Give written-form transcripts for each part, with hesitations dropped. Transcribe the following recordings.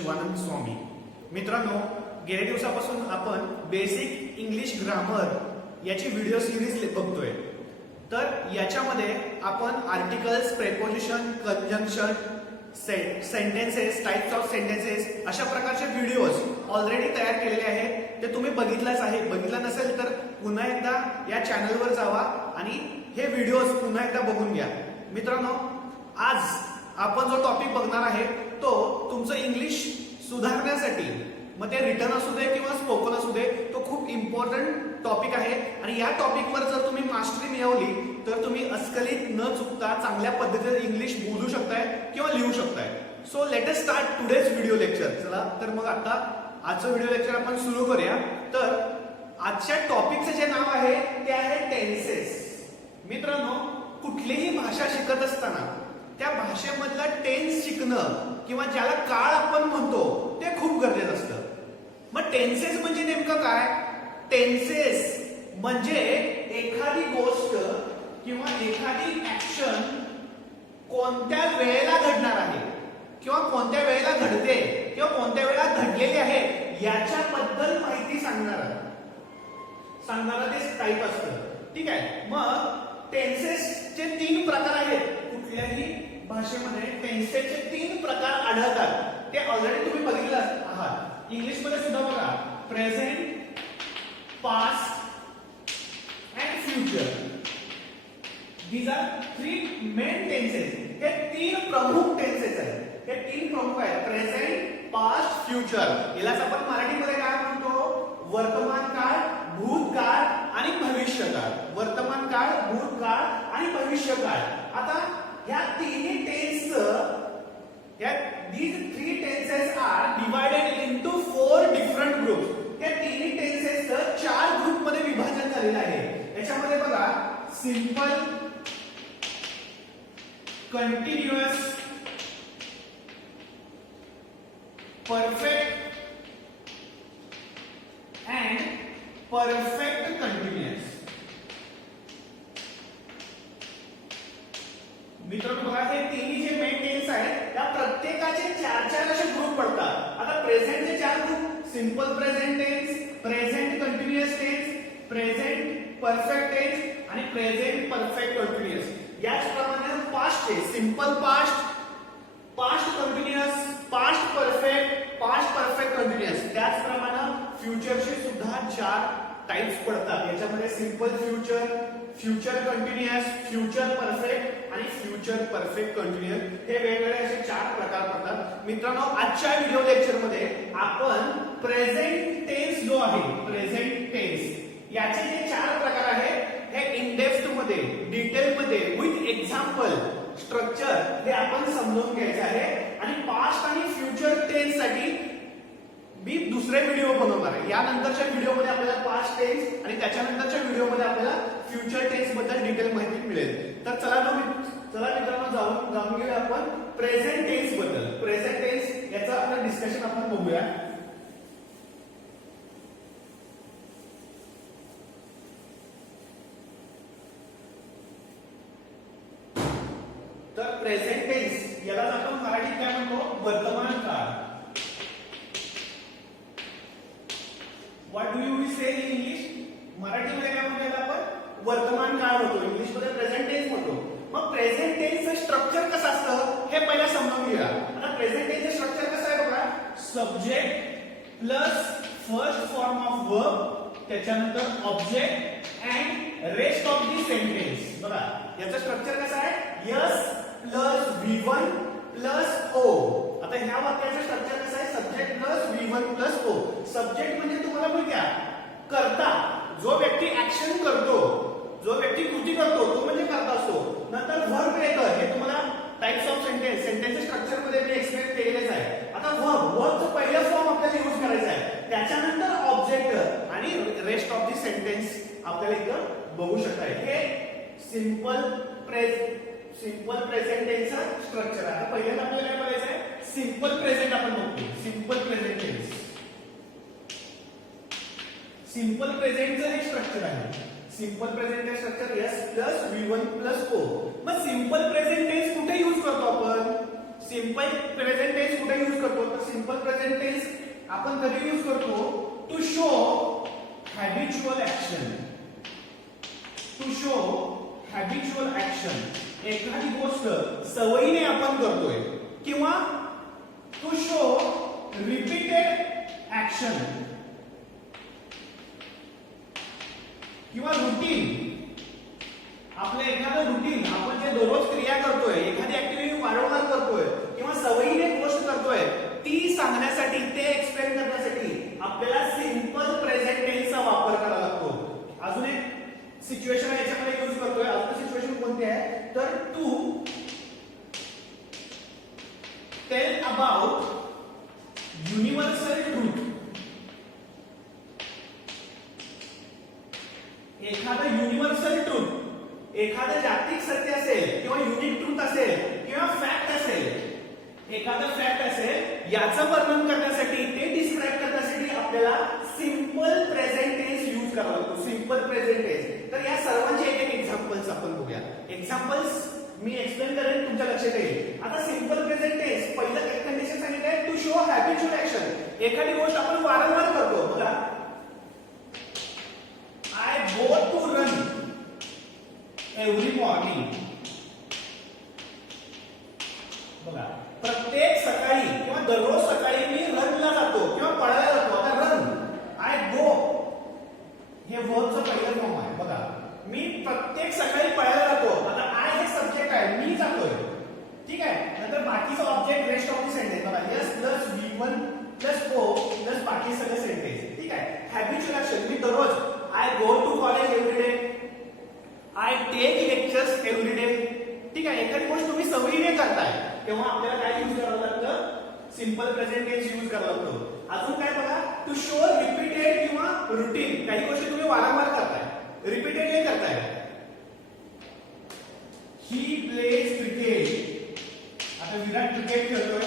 शिवानंद स्वामी. मित्रांनो, गेल्या दिवसापासून आपण बेसिक इंग्लिश ग्रामर याची व्हिडिओ सिरीज बघतोय. तर याच्यामध्ये आपण articles, preposition, conjunction, sentences, types of sentences अशा प्रकारचे व्हिडिओज ऑलरेडी तयार केलेले आहेत. ते तुम्ही बघितलंच आहे. बघितलं नसेल तर पुन्हा एकदा या चॅनलवर जावा आणि हे व्हिडिओज पुन्हा एकदा बघून घ्या. मित्रांनो, आज आपण जो टॉपिक बघणार आहे तो तुमचं इंग्लिश सुधारण्यासाठी, मग ते रिटन असू दे किंवा स्पोकन असू दे, तो खूप इम्पॉर्टंट टॉपिक आहे. आणि या टॉपिकवर जर तुम्ही मास्टरी मिळवली तर तुम्ही अस्खलित न चुकता चांगल्या पद्धतीने इंग्लिश बोलू शकताय किंवा लिहू शकताय. So let us start today's video lecture. चला तर मग आता आजचं व्हिडिओ लेक्चर आपण सुरू करूया. तर आजच्या टॉपिकचं जे नाव आहे ते आहे टेन्सेस. मित्रांनो, कुठलीही भाषा शिकत असताना त्या भाषेमधला टेन्स शिकणं किंवा ज्याला काळ आपण म्हणतो ते खूप गरजेचं असतं. मग टेन्सेस म्हणजे नेमकं काय? टेन्सेस म्हणजे एखादी गोष्ट किंवा एखादी ऍक्शन कोणत्या वेळेला घडणार आहे किंवा कोणत्या वेळेला घडते किंवा कोणत्या वेळेला घडलेली आहे याच्याबद्दल माहिती सांगणारा ते टाईप असतं. ठीक आहे. मग टेन्सेसचे 3 प्रकार आहेत. कुठल्याही भाषेमध्ये टेन्सेसचे 3 प्रकार आढळतात. ते ऑलरेडी तुम्ही बघितलं आहात. इंग्लिश मध्ये सुद्धा बघा, present, past and future. These are 3 main tenses. हे 3 प्रमुख टेन्सेस आहेत. हे 3 प्रमुख आहेत, प्रेझेंट, पास्ट, फ्युचर. यालाच आपण मराठीमध्ये काय म्हणतो? वर्तमान काळ, भूतकाळ आणि भविष्यकाळ. वर्तमान काळ, भूतकाळ आणि भविष्यकाळ. आता ह्या तिन्ही these 3 tenses are divided into 4 different groups. त्या तिन्ही टेन्सेसचं 4 ग्रुप मध्ये विभाजन झालेलं आहे. याच्यामध्ये बघा, simple, continuous, perfect and perfect continuous. मित्रांनो बघा, हे तिन्ही जे मेन टेन्स आहेत त्या प्रत्येकाचे 4 असे ग्रुप पडतात. आता प्रेझेंटचे 4 group: simple present tense, present continuous tense, present perfect tense आणि प्रेझेंट परफेक्ट कंटिन्युअस. याचप्रमाणे पास्टचे simple past, past continuous, past perfect, past perfect continuous. त्याचप्रमाणे फ्युचरचे सुद्धा 4 टाइप्स पडतात. याच्यामध्ये simple future, future continuous, future perfect आणि फ्युचर परफेक्ट कंटिन्युअस. हे वेगवेगळे असे 4 प्रकार पडतात. मित्रांनो, आजच्या व्हिडिओ लेक्चर मध्ये आपण प्रेझेंट टेन्स जो आहे, प्रेझेंट टेन्स याचे जे 4 प्रकार आहेत हे इन डेप्थ मध्ये, डिटेल मध्ये, विथ एक्झाम्पल, स्ट्रक्चर हे आपण समजून घ्यायचं आहे. आणि पास्ट आणि फ्युचर टेन्स साठी मी दुसरे व्हिडिओ बनवणार आहे. यानंतरच्या व्हिडिओमध्ये आपल्याला पास्ट टेन्स आणि त्याच्यानंतरच्या व्हिडिओमध्ये आपल्याला फ्युचर टेन्स बद्दल डिटेल माहिती मिळेल. तर चला मित्रांनो, जाणून घेऊया आपण प्रेझेंट टेन्स बद्दल. प्रेझेंट टेन्स याचं आपलं डिस्कशन आपण बघूया. तर प्रेझेंट टेन्स याला आपण मराठीत काय म्हणतो? वर्तमान काळ. What do you say in English? मराठीमध्ये काय म्हणतो आपण? वर्तमान काळ होतो. इंग्लिश मध्ये प्रेझेंट टेन्स होतो. मग प्रेझेंट टेन्सचं स्ट्रक्चर कसं असतं हे पहिला समजून घेऊया. आता प्रेझेंट टेन्सचं स्ट्रक्चर कसं आहे बघा, subject plus first form of verb, त्याच्यानंतर object and rest of the sentence. बघा, याचं स्ट्रक्चर कसं आहे? S plus V1 plus O. आता ह्या वाक्याचं स्ट्रक्चर कसं आहे? Subject plus V1 plus O. Subject म्हणजे तुम्हाला माहिती आहे, कर्ता, जो व्यक्ती ऍक्शन करतो, जो व्यक्ती कृती करतो तो म्हणजे कर्ता असतो. नंतर वर्ब येतं. हे तुम्हाला types of sentence, sentence structure मध्ये मी एक्सप्लेन केलेलेच आहे. आता वर्बचं पहिलं फॉर्म आपल्याला यूज करायचं आहे. त्याच्यानंतर ऑब्जेक्ट आणि रेस्ट ऑफ दी सेंटेन्स आपल्याला इथं बघू शकताय. हे सिंपल प्रेझेंट टेन्सचं स्ट्रक्चर आहे. पहिल्यांदा आपल्याला काय बघायचं आहे? सिंपल प्रेझेंट आपण बघतो. सिंपल प्रेझेंट टेन्स, सिंपल प्रेझेंटचं हे स्ट्रक्चर आहे. Simple present structure S plus V1 plus O. मग सिंपल प्रेझेंट टेन्स कुठे यूज करतो आपण? सिंपल प्रेझेंट टेन्स कुठे यूज करतो तर सिंपल प्रेझेंट टेन्स आपण कधी यूज करतो to show habitual action. To show habitual action एखादी गोष्ट सवयीने आपण करतोय किंवा टू शो रिपीटेड ऍक्शन किंवा रुटीन. आपलं एखादं रुटीन आपण जे दररोज क्रिया करतोय एखादी ऍक्टिव्हिटी वारंवार करतोय किंवा सवयीने गोष्ट करतोय ती सांगण्यासाठी ते एक्सप्लेन करण्यासाठी आपल्याला सिंपल प्रेझेंट टेन्सचा वापर करावा लागतो. अजून एक सिच्युएशन आहे याच्यामध्ये यूज करतोय. अजून सिच्युएशन कोणती आहे तर to tell about universal truth. एखादं युनिव्हर्सल ट्रूथ एखादं जागतिक सत्य असेल किंवा युनिक ट्रूथ असेल किंवा फॅक्ट असेल एखादं फॅक्ट असेल याचं वर्णन करण्यासाठी ते डिस्क्राईब करण्यासाठी आपल्याला सिंपल प्रेझेंट टेन्स यूज करावा लागतो. Simple present tense. तर या सर्वांचे एक एक एक्झाम्पल्स आपण बघूया. एक्झाम्पल्स मी एक्सप्लेन करेन तुमच्या लक्षात येईल. आता सिंपल प्रेझेंट टेन्स पहिलं एक कंडिशन सांगितलंय टू शो हॅबिच्युअल ऍक्शन. एखादी गोष्ट आपण वारंवार करतो. बघा I go to run every morning. बघा प्रत्येक सकाळी किंवा दररोज सकाळी मी रनला जातो किंवा पळायला जातो. आता रन आय गो हे वर्बचं पहिलं फॉर्म आहे. बघा मी प्रत्येक सकाळी पळायला जातो. आता आय हे सब्जेक्ट आहे मी जातोय. ठीक आहे. नंतर बाकीचं object rest of the sentence. बघा S plus V1 plus O plus बाकी सगळं सेंटेन्स. ठीक आहे. हॅबिच्युअल ऍक्शन मी दररोज I go to college every day. I take lectures every day. ठीक आहे. एखादी गोष्ट तुम्ही सवयीने करताय तेव्हा आपल्याला काय यूज करावं लागतं सिंपल प्रेझेंट टेन्स यूज करावा लागतो. अजून काय बघा टू शो रिपीटेड किंवा रुटीन. काही गोष्टी तुम्ही वारंवार करताय रिपीटेडली करताय. He plays cricket. आता विराट क्रिकेट खेळतोय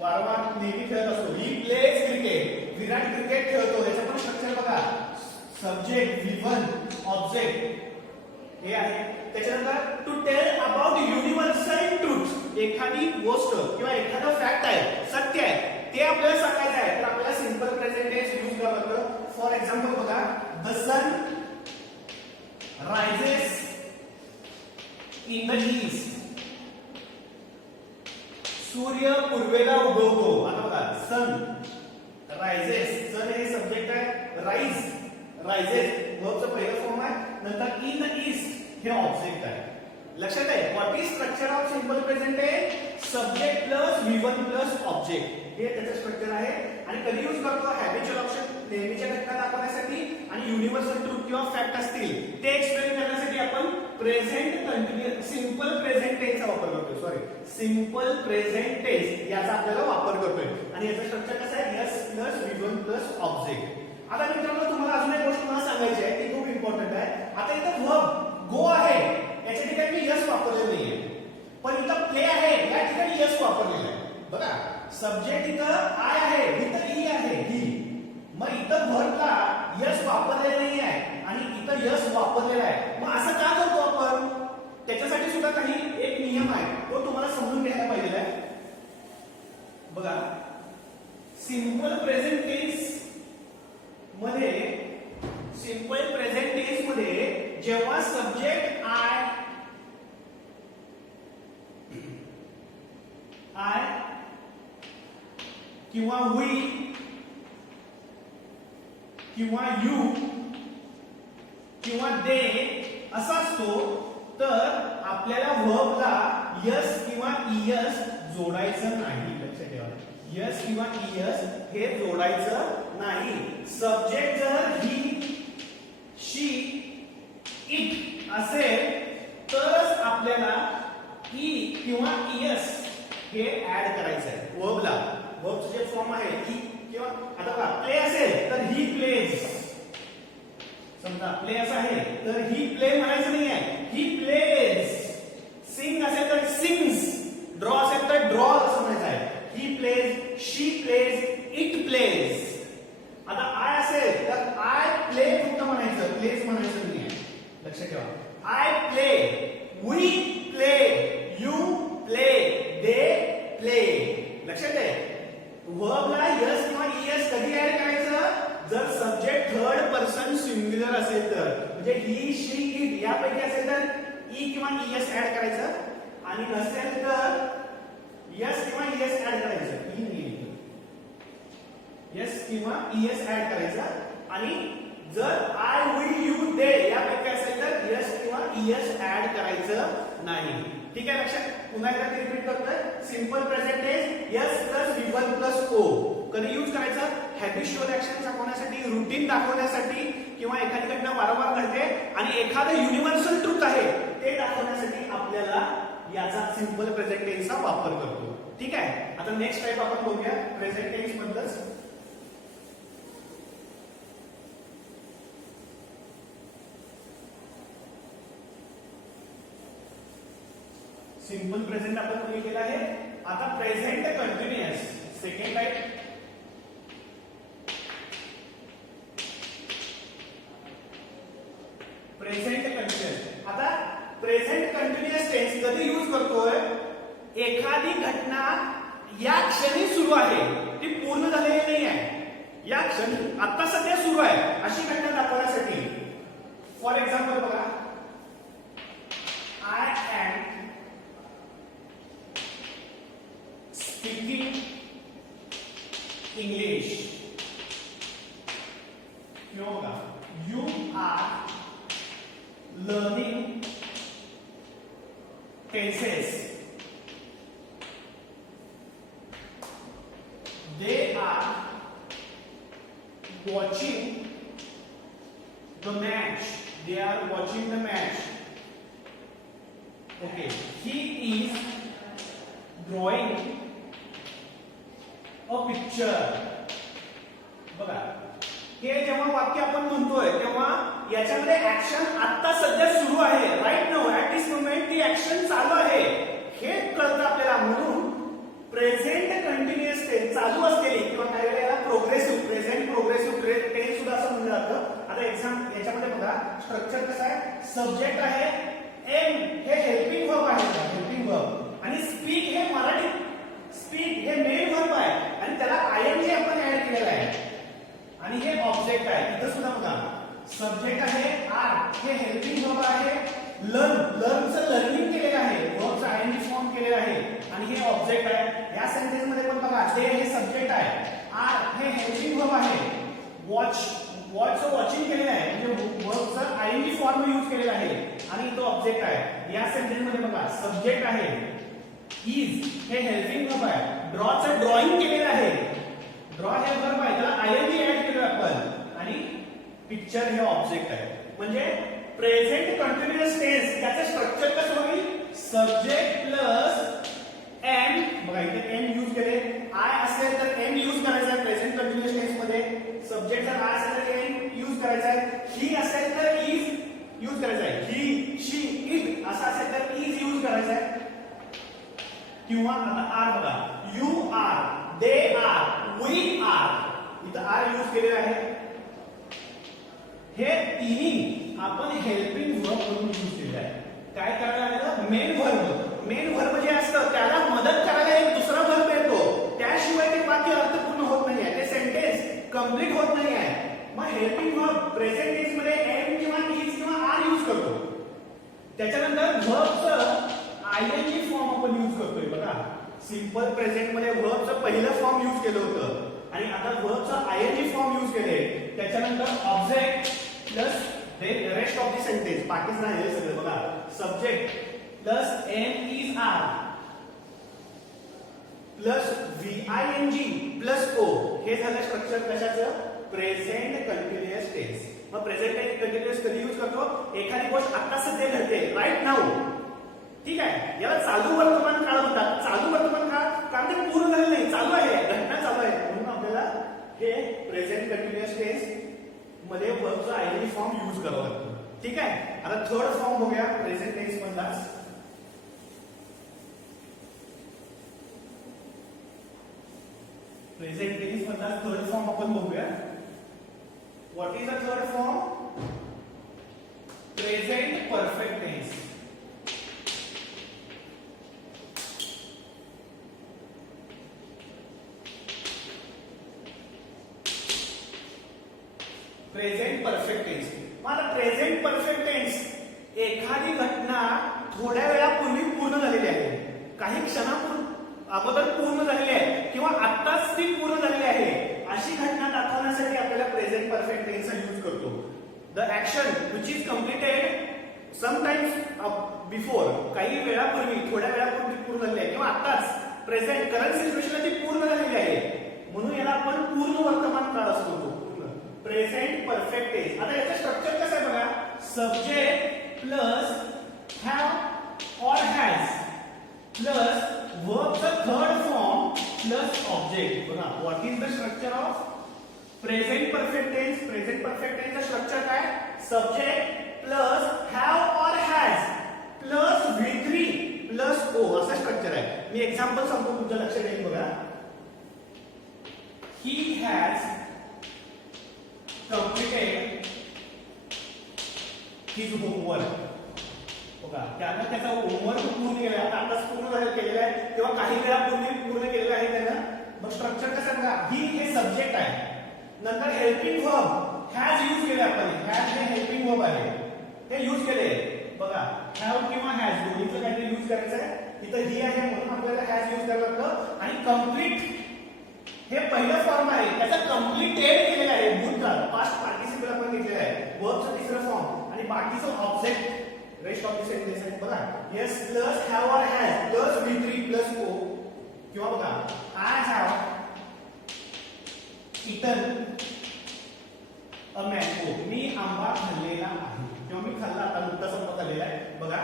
वारंवार नेहमी खेळत असतो. He plays cricket. Virat cricket खेळतो. याचं पण स्ट्रक्चर बघा सब्जेक्ट V1 ऑब्जेक्ट हे आहे. त्याच्यानंतर to tell about universal truth. एखादी गोष्ट किंवा एखादं फॅक्ट आहे सत्य आहे ते आपल्याला सांगायचं आहे तर आपल्याला सिंपल प्रेझेंट टेन्स यूज करावं लागतं. फॉर एक्झाम्पल बघा the sun rises in the east. सूर्य पूर्वेला उगवतो. आता बघा सन रायझेस सन हे सब्जेक्ट आहे. राईज रायझेस वर्बचं पहिलं फॉर्म आहे. नंतर इन द ईस्ट हे ऑब्जेक्ट आहे. लक्षात आहे what is structure of simple present tense subject plus V1 plus object हे त्याचं स्ट्रक्चर आहे. आणि कधी यूज करतो हॅबिच्युअल ऍक्शन नेहमीच्या घटना दाखवण्यासाठी आणि युनिव्हर्सल ट्रूथ किंवा फॅक्ट असतील ते एक्सप्लेन करण्यासाठी आपण प्रेझेंट कंटिन्युअस सिंपल प्रेझेंट टेन्सचा वापर करतोय. सॉरी सिंपल प्रेझेंट टेन्स याचा आपल्याला वापर करतोय. आणि याचं स्ट्रक्चर कसं आहे S plus V1 plus object. आता मित्रांनो तुम्हाला अजून एक गोष्ट मला सांगायची आहे ती खूप इम्पॉर्टंट आहे. आता इथं वर्ब गो आहे याच्या ठिकाणी मी यस वापरलेलं नाहीये पण इथं प्ले आहे या ठिकाणी यस वापरलेलं आहे. बघा सब्जेक्ट इथं आय आहे इथं ई आहे ही. मग इथं वर्बला यस वापरलेलं नाही आहे आणि इथं यस वापरलेला आहे. मग असं का करतो आपण त्याच्यासाठी सुद्धा काही एक नियम आहे तो तुम्हाला समजून घ्यायला पाहिजे आहे. बघा सिंपल प्रेझेंट टेन्स मध्ये सिंपल प्रेझेंट टेन्स मध्ये जेव्हा सब्जेक्ट आय किंवा वी किंवा यू किंवा दे असा असतो तर आपल्याला वर्बला यस किंवा ईएस जोडायचं नाही. लक्षात ठेवा यस किंवा ईएस हे जोडायचं नाही. सब्जेक्ट जर ही शी इट असेल तरच आपल्याला ई किंवा ईएस हे ऍड करायचं आहे वर्बला. वर्बचं जे फॉर्म आहे ही किंवा आता बघा प्ले असेल तर ही प्लेज. समजा प्ले असं आहे तर ही प्ले म्हणायचं नाही आहे ही प्लेज. सिंग असेल तर सिंग्स. ड्रॉ असेल तर ड्रॉ असं म्हणायचं आहे. He plays she plays it plays. आता आय असेल तर आय प्ले फक्त म्हणायचं प्लेज म्हणायचं नाही आहे. लक्षात ठेवा I play we play you play they play. वर्बला यस किंवा ईएस कधी ऍड करायचं? जर सब्जेक्ट थर्ड पर्सन सिंग्युलर असेल तर, म्हणजे ही शी इट यापैकी असेल तर ई किंवा ईएस ऍड करायचं आणि नसेल तर यस किंवा ईएस ऍड करायचं. यस किंवा ईएस ऍड करायचं आणि जर आय विल यू दे यापैकी असेल तर यस किंवा ईएस ऍड करायचं नाही. ठीक आहे, लक्षात. पुन्हा एकदा रिपीट करतोय. Simple present tense S plus V1 plus O कधी यूज करायचं? हॅबिच्युअल ऍक्शन दाखवण्यासाठी, रुटीन दाखवण्यासाठी किंवा एखादी घटना वारंवार घडते आणि एखादं युनिव्हर्सल ट्रूथ आहे ते दाखवण्यासाठी आपल्याला याचा सिंपल प्रेझेंट टेन्सचा वापर करतो. ठीक आहे. आता नेक्स्ट टाइप आपण बघूया प्रेझेंट टेन्स बद्दल. सिंपल प्रेझेंट आपण बघितलेलं आहे. आता present continuous second type. Present continuous. आता प्रेझेंट कंटिन्युअस टेन्स कधी यूज करतोय? एखादी घटना या क्षणी सुरू आहे, ती पूर्ण झालेली नाही आहे, या क्षणी आता सध्या सुरू आहे अशी घटना दाखवण्यासाठी. फॉर एक्झाम्पल बघा, आय एम स्पीकिंग इंग्लिश. किंवा you are learning tenses. They are watching the match. They are watching the match. Okay. He is drawing a picture. बघा, हे जेव्हा वाक्य आपण म्हणतोय तेव्हा याच्यामध्ये ऍक्शन आता सध्या सुरू आहे. Right now at this moment ती ऍक्शन चालू आहे हे कळतं आपल्याला. म्हणून प्रेझेंट कंटिन्युअस टेन्स चालू असलेली किंवा काही वेळेला प्रोग्रेसिव्ह प्रेझेंट प्रोग्रेसिव्ह टेन्स सुद्धा असं म्हणलं जातं. आता एक्झाम याच्यामध्ये बघा स्ट्रक्चर कसं आहे. सब्जेक्ट आहे, एम हे हेल्पिंग वर्ब आहे, हेल्पिंग वर्ब, आणि स्पीक हे मराठी स्पीक हे मेन वर्ब आहे आणि त्याला आयएनजी आपण ऍड केलेला आहे आणि हे ऑब्जेक्ट आहे. इथं सुद्धा बघा सब्जेक्ट आहे, आर हे हेल्पिंग वर्ब आहे, लर्नचं लर्निंग केलेलं आहे, वर्बचं आयएनजी फॉर्म केलेलं आहे आणि हे ऑब्जेक्ट आहे. या सेंटेन्स मध्ये पण बघा ते हे सब्जेक्ट आहे, आर हे हेल्पिंग वर्ब आहे, वॉचचं वॉचिंग केलेलं आहे म्हणजे वर्बचं आयएनजी फॉर्म यूज केलेला आहे आणि तो ऑब्जेक्ट आहे. या सेंटेन्स मध्ये बघा सब्जेक्ट आहे, इज हे हेल्पिंग वर्ब आहे, ड्रॉचं ड्रॉइंग केलेलं आहे, ड्रॉ हे वर्ब आहे त्याला आयएनजी ऍड केलं आपण आणि पिक्चर हे ऑब्जेक्ट आहे. म्हणजे प्रेझेंट कंटिन्युअस टेन्स याचं स्ट्रक्चर कसं होईल? Subject plus am. बघा इथे एम यूज केले. आय असेल तर एम यूज करायचा आहे प्रेझेंट कंटिन्युअस टेन्स मध्ये. सब्जेक्ट जर आय असेल तर एम यूज करायचा आहे. ही असेल तर इज यूज करायचा आहे. ही शी इट असं असेल तर इज यूज करायचा आहे. किंवा आता आर बघा, you are, they are, we are, इथं आर यूज केलेलं आहे. हे तिन्ही आपण हेल्पिंग वर्ब म्हणून यूज केलेलं आहे. काय करायला लागलं? Main verb. मेन वर्ब जे असतं त्याला मदत करायला एक दुसरा वर्ब येतो, त्याशिवाय ते वाक्य अर्थपूर्ण होत नाही आहे, ते सेंटेन्स कंप्लीट होत नाही आहे. मग हेल्पिंग वर्ब प्रेझेंट टेन्स मध्ये एम किंवा इज किंवा आर यूज करतो. त्याच्यानंतर वर्बचं आयएनजी फॉर्म आपण यूज करतोय. बघा सिंपल प्रेझेंट मध्ये वर्बचं पहिलं फॉर्म यूज केलं होतं आणि आता वर्बचं आयएनजी फॉर्म यूज केले. त्याच्यानंतर object plus rest of the sentence बाकीच राहिले सगळं. बघा subject plus am is are plus VING plus O हे झालं स्ट्रक्चर कशाचं? Present continuous tense. मग प्रेझेंट कंटिन्युअस कधी यूज करतो? एखादी गोष्ट आता सध्या घडते, राईट नाउ. ठीक आहे, याला चालू वर्तमान काळ म्हणतात. चालू वर्तमान काळ कारण ते पूर्ण झालेलं नाही, चालू आहे, घटना चालू आहे, म्हणून आपल्याला हे प्रेझेंट कंटिन्युअस टेन्स मध्ये वर्बचा आयएनजी फॉर्म यूज करावा लागतो. ठीक आहे. आता थर्ड फॉर्म बघूया प्रेझेंट टेन्स मधला. प्रेझेंट टेन्स मधला थर्ड फॉर्म आपण बघूया. What is the third form? Present perfect tense. Present perfect tense. मग आता प्रेझेंट परफेक्ट टेन्स एखादी घटना थोड्या वेळापूर्वी पूर्ण झालेली आहे, काही क्षणापूर्वी अगोदर पूर्ण झालेली आहे किंवा आत्ताच ती पूर्ण झालेली आहे, अशी घटना दाखवण्यासाठी आपल्याला प्रेझेंट परफेक्ट टेन्सचा यूज करतो. The action which is completed sometimes before, काही वेळापूर्वी थोड्या वेळापूर्वी पूर्ण झालेली आहे किंवा आत्ताच प्रेझेंट करंट सिच्युएशनला ती पूर्ण झालेली आहे, म्हणून याला आपण पूर्ण वर्तमान काळ असतो. पूर्ण प्रेझेंट परफेक्ट टेन्स. आता याचं स्ट्रक्चर कसं आहे बघा. Subject plus have or has plus वर्बचा थर्ड फॉर्म प्लस ऑब्जेक्ट. बघा what is the structure of present perfect tense. Present perfect टेन्सचं स्ट्रक्चर काय. Subject plus have or has plus V3 plus O असं structure आहे. मी example सांगतो तुमच्या लक्षात येईल बघा. He has completed his homework. बघा त्यानं त्याचा होमवर्क पूर्ण केला आहे, आताच पूर्ण केलेला आहे किंवा काही वेळापूर्वी पूर्ण केलेला आहे त्यानं. मग स्ट्रक्चर कसं बघा. ही हे सब्जेक्ट आहे, नंतर हेल्पिंग वर्ब हॅज यूज केले आपण. हॅज हे हेल्पिंग वर्ब आहे, हे यूज केले. बघा हॅव किंवा हॅज दोन्हीचं काहीतरी यूज करायचं आहे. इथं ही आहे म्हणून आपल्याला हॅज यूज करायला लागतं. आणि कम्प्लीट हे पहिलं फॉर्म आहे, त्याचा कम्प्लीटेड केलेला आहे. भूतकाळ पास्ट पार्टिसिपल आपण घेतलेला आहे. वर्बचं तिसरं फॉर्म आणि बाकीचं object rest of the sentence आहे. बघा S plus have or has plus V3 plus O. किंवा बघा I have eaten a mango. मी आंबा खाल्लेला आहे किंवा मी खाल्ला आता नुकताच आंबा खाल्लेला आहे. बघा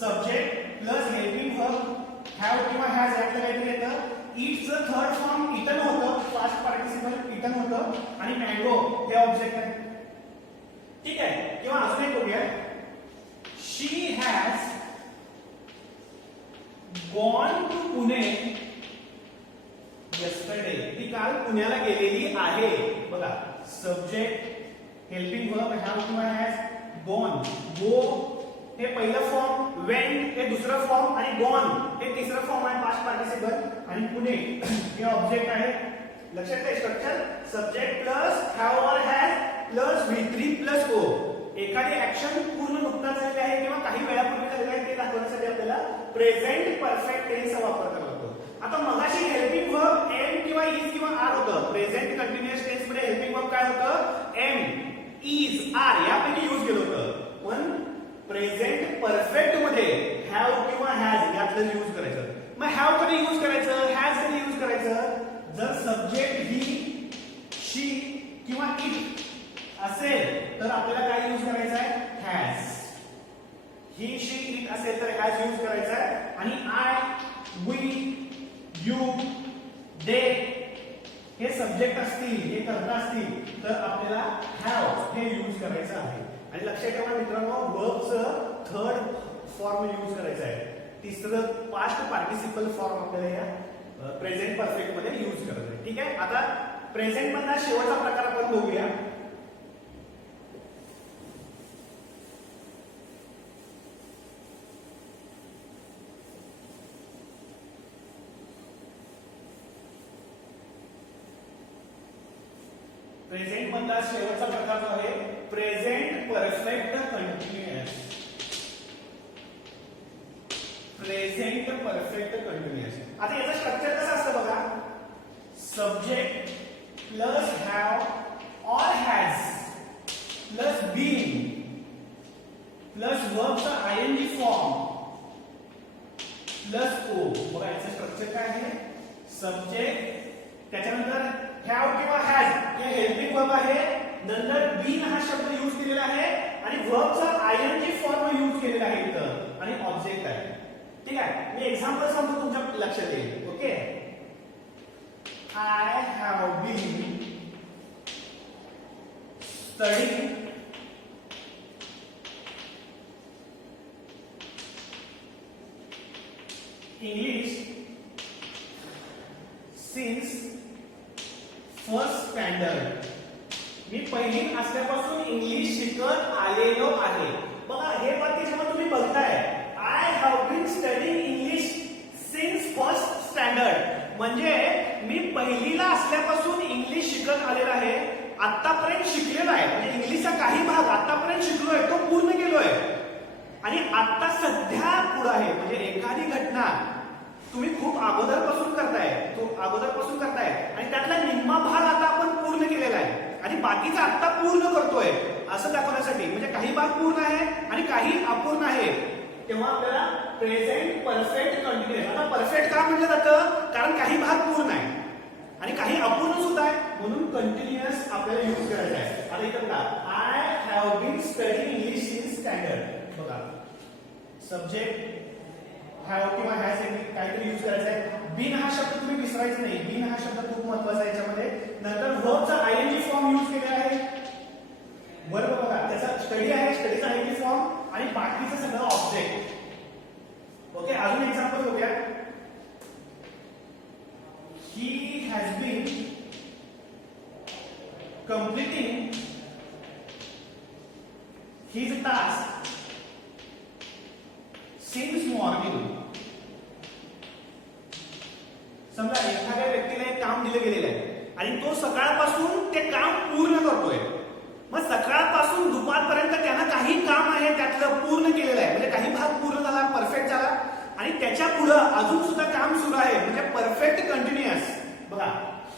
subject plus helping verb have किंवा हॅज यातलं काहीतरी येतं. इटचं थर्ड फॉर्म इटन होतं, पास्ट पार्टिसिपल इटन होतं आणि मँगो हे ऑब्जेक्ट आहे. ठीक आहे. किंवा अजून एक बघूया. She has gone to Pune yesterday. ती काल पुण्याला गेलेली आहे. बघा सब्जेक्ट हेल्पिंग वर्ब हॅव किंवा हॅज. गॉन गो हे पहिलं फॉर्म, वेंट हे दुसरं फॉर्म आणि गॉन हे तिसरं फॉर्म आहे पास्ट पार्टिसिपल आणि पुणे हे ऑब्जेक्ट आहे. लक्षात ठेवा structure. Subject plus have or has plus V3 plus O. एखादी ऍक्शन पूर्ण नुकताच झालेली आहे किंवा काही वेळापूर्वी झालेली आहे ते दाखवण्यासाठी आपल्याला प्रेझेंट परफेक्ट टेन्सचा वापर करावा लागतो. आता मगाशी हेल्पिंग वर्ब एम किंवा इज किंवा आर होतं. प्रेझेंट कंटिन्युअस टेन्स मध्ये हेल्पिंग वर्ब काय होतं. एम इज आर यापैकी यूज केलं होतं. पण प्रेझेंट परफेक्ट मध्ये हॅव किंवा हॅज यातलं यूज करायचं. मग हॅव कधी यूज करायचं, हॅज कधी यूज करायचं. जर सब्जेक्ट ही शी किंवा इट असेल तर आपल्याला काय यूज करायचं आहे. हॅज. ही शी इट असेल तर हॅज यूज करायचा आहे. आणि आय वी यू दे हे सब्जेक्ट असतील, हे कर्ता असतील तर आपल्याला हॅव हे यूज करायचं आहे. आणि लक्षात ठेवा मित्रांनो वर्बचं थर्ड फॉर्म यूज करायचं आहे. तिसरं पास्ट पार्टिसिपल फॉर्म आपल्याला या प्रेझेंट परफेक्ट मध्ये यूज करायचं आहे. ठीक आहे. आता प्रेझेंट मधला शेवटचा प्रकार आपण बघूया. प्रेझेंट मधला शेवटचा प्रकार जो आहे present perfect continuous. Present perfect continuous. आता याचं स्ट्रक्चर कसं असतं बघा. Subject plus have or has plus been plus वर्बचा आयएनजी फॉर्म प्लस ओ. बघा याचं स्ट्रक्चर काय आहे. सब्जेक्ट त्याच्यानंतर हॅव किंवा हॅज हे हेल्पिंग वर्ब आहे, नंतर बीन हा शब्द यूज केलेला आहे आणि वर्बचा आयएनजी फॉर्म यूज केलेला आहे इथं आणि ऑब्जेक्ट आहे. ठीक आहे. मी एक्झाम्पल सांगतो तुमच्या लक्षात येईल. Okay. I have been studying English since first standard. मी पहिली असल्यापासून इंग्लिश शिकत आलेलो आहे. बघा हे वाक्य जेव्हा तुम्ही बघताय I have been studying English since first standard म्हणजे मी पहिलीला असल्यापासून इंग्लिश शिकत आलेला आहे आतापर्यंत शिकलेलो आहे, म्हणजे इंग्लिशचा काही भाग आतापर्यंत शिकलोय तो पूर्ण केलोय आणि आता सध्या पुढे आहे. म्हणजे एखादी घटना तुम्ही खूप अगोदरपासून करताय आणि त्यातला निम्मा भाग आता आपण पूर्ण केलेला आहे आणि बाकीचा आता पूर्ण करतोय असं दाखवण्यासाठी. म्हणजे काही भाग पूर्ण आहे आणि काही अपूर्ण आहे, तेव्हा आपल्याला प्रेझेंट परफेक्ट कंटिन्युअस. आता परफेक्ट का म्हटलं जातं? कारण काही भाग पूर्ण आहे आणि काही अपूर्ण सुद्धा आहे, म्हणून कंटिन्युअस आपल्याला यूज करायचा आहे. आता इथं बघा, I have been studying English in standard. बघा, सब्जेक्ट हॅव किंवा हॅज काहीतरी यूज करायचा आहे. बीन हा शब्द तुम्ही विसरायचा नाही. बीन हा शब्द खूप महत्वाचा आहे याच्यामध्ये. नंतर व्हर्बचा आयएनजी फॉर्म यूज केलेला आहे. वर्ब बघा, त्याचा स्टडी आहे, स्टडीचा आयएनजी फॉर्म आणि बाकीचं सगळं ऑब्जेक्ट. ओके, अजून एक्झाम्पल बघूया. He has been completing his task since morning. समजा एखाद्या व्यक्तीला एक काम दिलं गेलेलं आहे आणि तो सकाळपासून ते काम पूर्ण करतोय. मग सकाळपासून दुपारपर्यंत त्यानं काही काम आहे त्यातलं पूर्ण केलेलं आहे, म्हणजे काही भाग पूर्ण झाला, परफेक्ट झाला आणि त्याच्या पुढे अजून सुद्धा काम सुरू आहे, म्हणजे परफेक्ट कंटिन्युअस. बघा,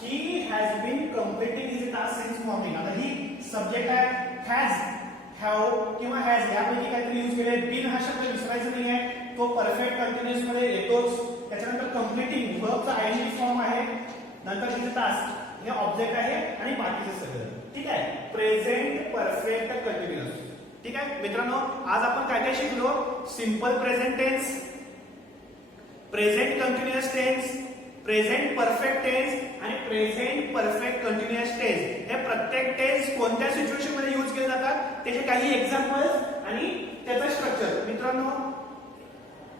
he has been completing his task since morning. आता ही सब्जेक्ट आहे, हॅज, हॅव किंवा हॅज यापैकी काहीतरी यूज केले. बीन हा शब्द विसरायचा नाही आहे, तो परफेक्ट कंटिन्युअस मध्ये येतोच. त्याच्यानंतर कंप्लीटिंग वर्बचा आयएनजी फॉर्म आहे, नंतर हिज टास्क हे ऑब्जेक्ट आहे आणि बाकीचं सगळं. ठीक आहे, प्रेझेंट परफेक्ट कंटिन्युअस. ठीक आहे मित्रांनो, आज आपण काय काय शिकलो? Simple present tense, present continuous tense, present perfect tense आणि प्रेझेंट परफेक्ट कंटिन्युअस टेन्स. हे प्रत्येक टेन्स कोणत्या सिच्युएशन मध्ये यूज केले जातात, त्याचे काही एक्झाम्पल्स आणि त्याचं स्ट्रक्चर. मित्रांनो,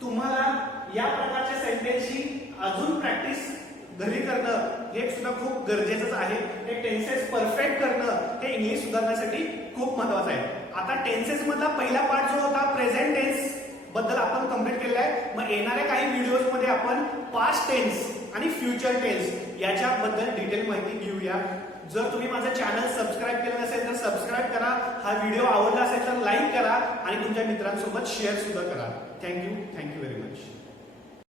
तुम्हाला या प्रकारच्या सेंटेन्सची अजून प्रॅक्टिस घरी करणं हे सुद्धा खूप गरजेचंच आहे. हे टेन्सेस परफेक्ट करणं हे इंग्लिश सुधारण्यासाठी खूप महत्वाचं आहे. आता टेन्सेस मधला पहिला पार्ट जो होता प्रेझेंट टेन्स बद्दल आपण कंप्लीट केलेला आहे. मग येणाऱ्या काही व्हिडिओज मध्ये आपण पास्ट टेन्स आणि फ्युचर टेन्स याच्याबद्दल डिटेल माहिती घेऊया. जर तुम्ही माझं चॅनल सबस्क्राईब केलं नसेल तर सबस्क्राईब करा. हा व्हिडिओ आवडला असेल तर लाईक करा आणि तुमच्या मित्रांसोबत शेअर सुद्धा करा. थँक्यू.